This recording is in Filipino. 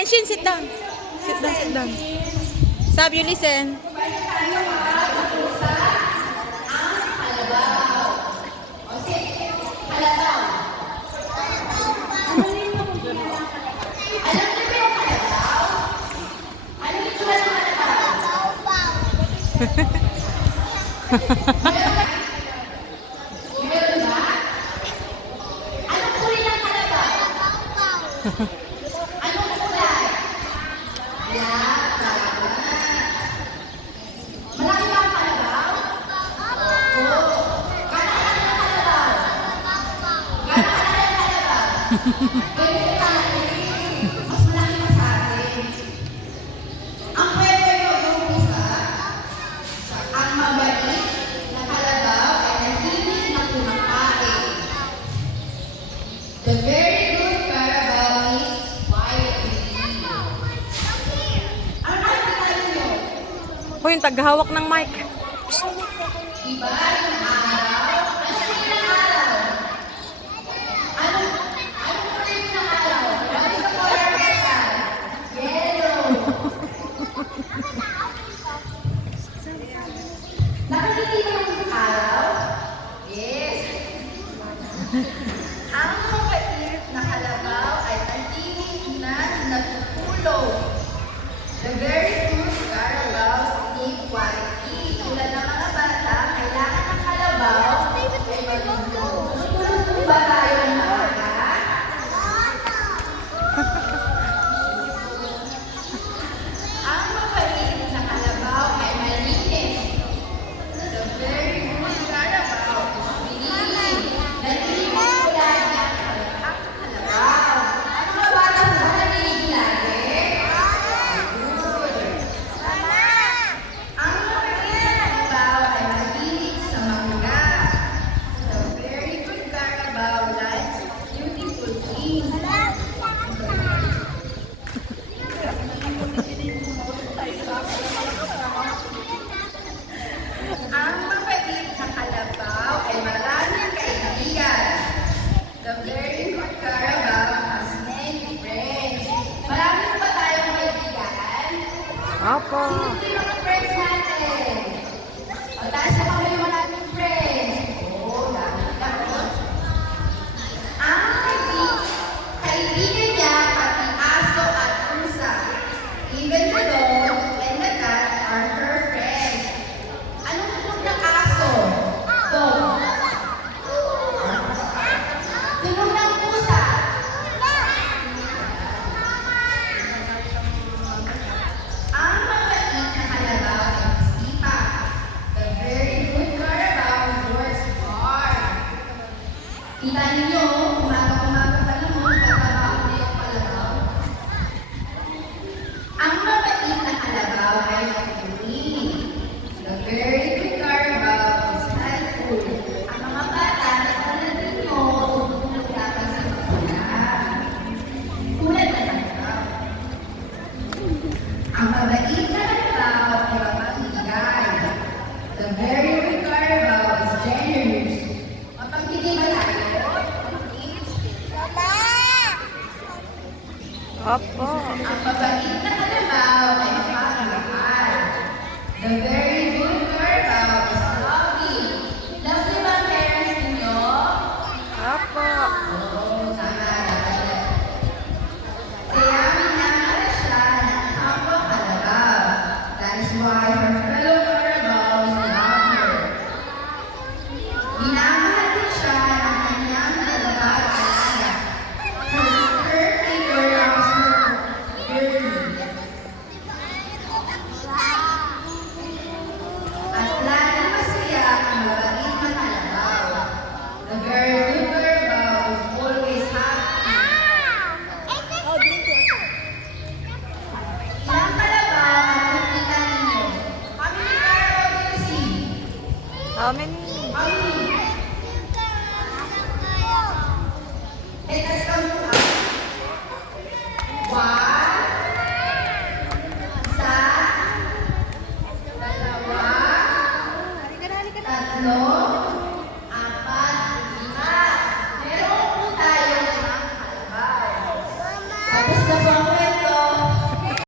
Kenshin, sit down. Sit down, sit down. Sab, you listen. The very good Carabao is quietly. Ano nakikita niyo? Hoy, yung taghawak ng mic. Diba yung araw? Ano yung araw? Anong kulay ng araw? What is the color of the sun? Yellow. Nakikita mo yung araw? Yes. Ang mabait na kalabaw ay tahimik na natutulog. The very good Carabao sleep quietly. Tulad ng mga bata, kailangan ng kalabaw ay malulog. Tutulog po ba tayo ng maaga? Ang mabait na kalabaw ay malinis. The very good Carabao is malinis. Nalinis ko lagi ang kalabaw. Ang mga bata po ba nalinis lagi? Ang mabait na kalabaw ay mahilig sa mangga. The very good Carabao likes beautiful things. Ang mabait na kalabaw ay maraming kaibigan. The very good Carabao has many friends. Marami ba tayong kaibigan? Opo. Sino yung mga friends natin? Pagtaas na kami yung maraming friends. Oo, dami ako. Ang kaibigan niya, pati aso at pusa. Even the dog and the cat are her friends. Anong tunog ng aso? Dog. Tunog ng pusa? Ang mabait na kalabaw ay masipag. The very good Carabao works hard. Kita ninyo, umaga-umaga pa lang nagtatrabaho na yung kalabaw. Ang mabait na kalabaw ay matutunin. The very good Carabao is helpful. Ang mga bata na talagang mo, tutulog dapat sa magulang. Tulad na kalabaw. Ang mabait na kalabaw ay mapagbigay. The very good Carabao is generous. Mapagbigay ba tayo? Opo.